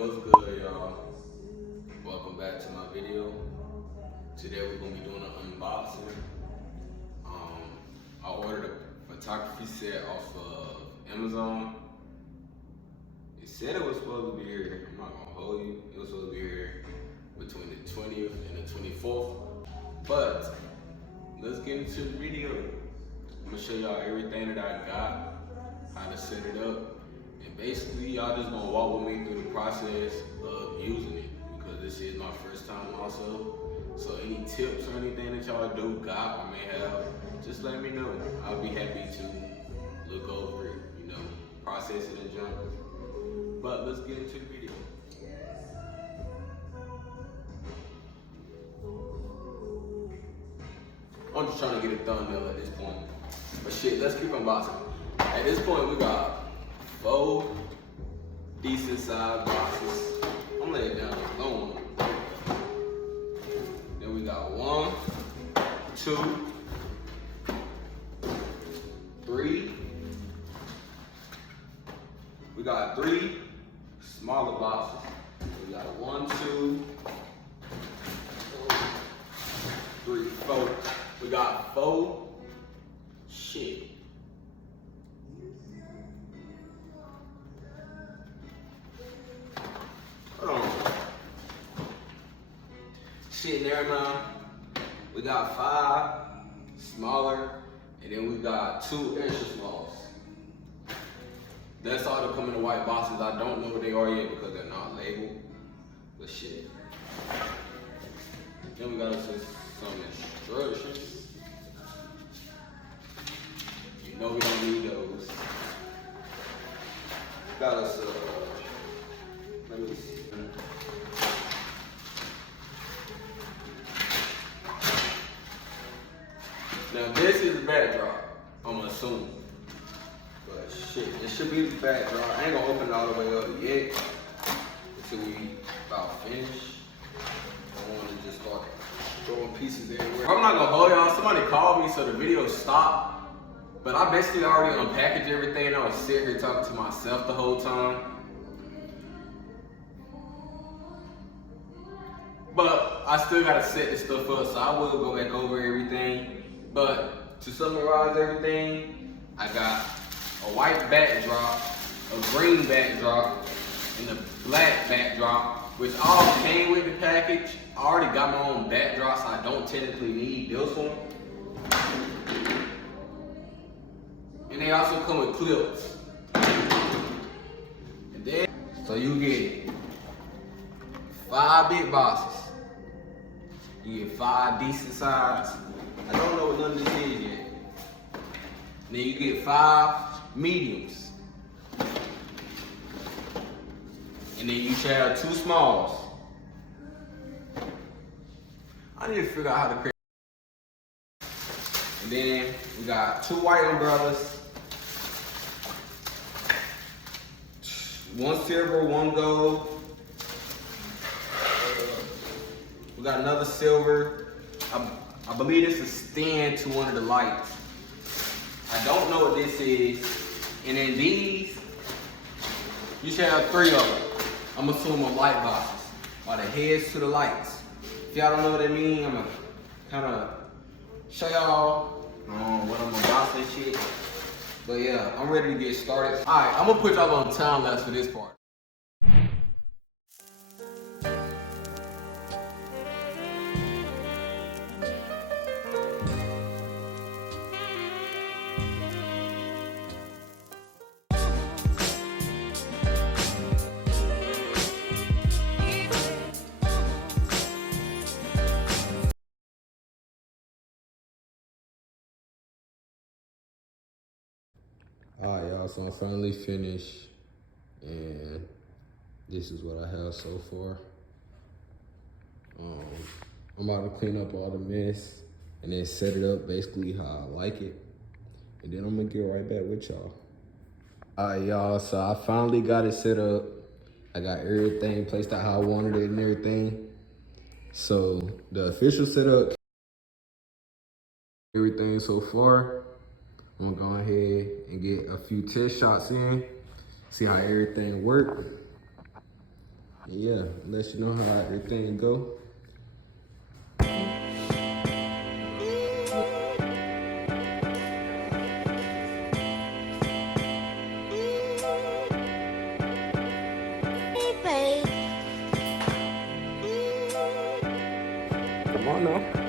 What's good, y'all? Welcome back to my video. Today we're gonna be doing an unboxing. I ordered a photography set off of Amazon. It said it was supposed to be here. I'm not gonna hold you. It was supposed to be here between the 20th and the 24th. But let's get into the video. I'm gonna show y'all everything that I got, how to set it up. And basically, y'all just gonna walk with me through the process of using it because this is my first time also. So any tips or anything that y'all do got or may have, just let me know. I'll be happy to look over it, process it and jump. But let's get into the video. I'm just trying to get a thumbnail at this point. But shit, let's keep unboxing. At this point, we got 4 decent sized boxes. I'm laying down the phone. Then we got 1, 2, 3. We got 3 smaller boxes. We got 1, 2, 3, 4. We got 4. Shit. Hold on. Shit, never mind. We got 5 smaller, and then we got 2 extra smalls. That's all that come in the white boxes. I don't know what they are yet because they're not labeled. But shit. Then we got some instructions. You know we don't need those. Got us let me see. Now this is the backdrop, I'm assuming. But shit, it should be the backdrop. I ain't gonna open it all the way up yet until we about finish. I wanna just start throwing pieces everywhere. I'm not gonna hold y'all, somebody called me so the video stopped. But I basically already unpackaged everything. I was sitting here talking to myself the whole time. But I still gotta set this stuff up, so I will go back over everything. But to summarize everything, I got a white backdrop, a green backdrop, and a black backdrop, which all came with the package. I already got my own backdrop, so I don't technically need this one. And they also come with clips. And then, so you get 5 big boxes. You get 5 decent size. I don't know what none of this is yet. And then you get 5 mediums. And then you should have 2 smalls. I need to figure out how to create. And then we got 2 white umbrellas. 1 silver, 1 gold. We got another silver. I believe this is stand to one of the lights. I don't know what this is. And then these, you should have 3 of them. I'm assuming light boxes, or the heads to the lights. If y'all don't know what that means, I'm gonna kind of show y'all what I'm gonna box and shit. But yeah, I'm ready to get started. All right, I'm gonna put y'all on time lapse for this part. Alright y'all, so I'm finally finished and this is what I have so far. I'm about to clean up all the mess and then set it up basically how I like it. And then I'm gonna get right back with y'all. Alright y'all, so I finally got it set up. I got everything placed out how I wanted it and everything. So the official setup, everything so far. I'm gonna go ahead and get a few test shots in, see how everything works. Yeah, let you know how everything go. Come on now.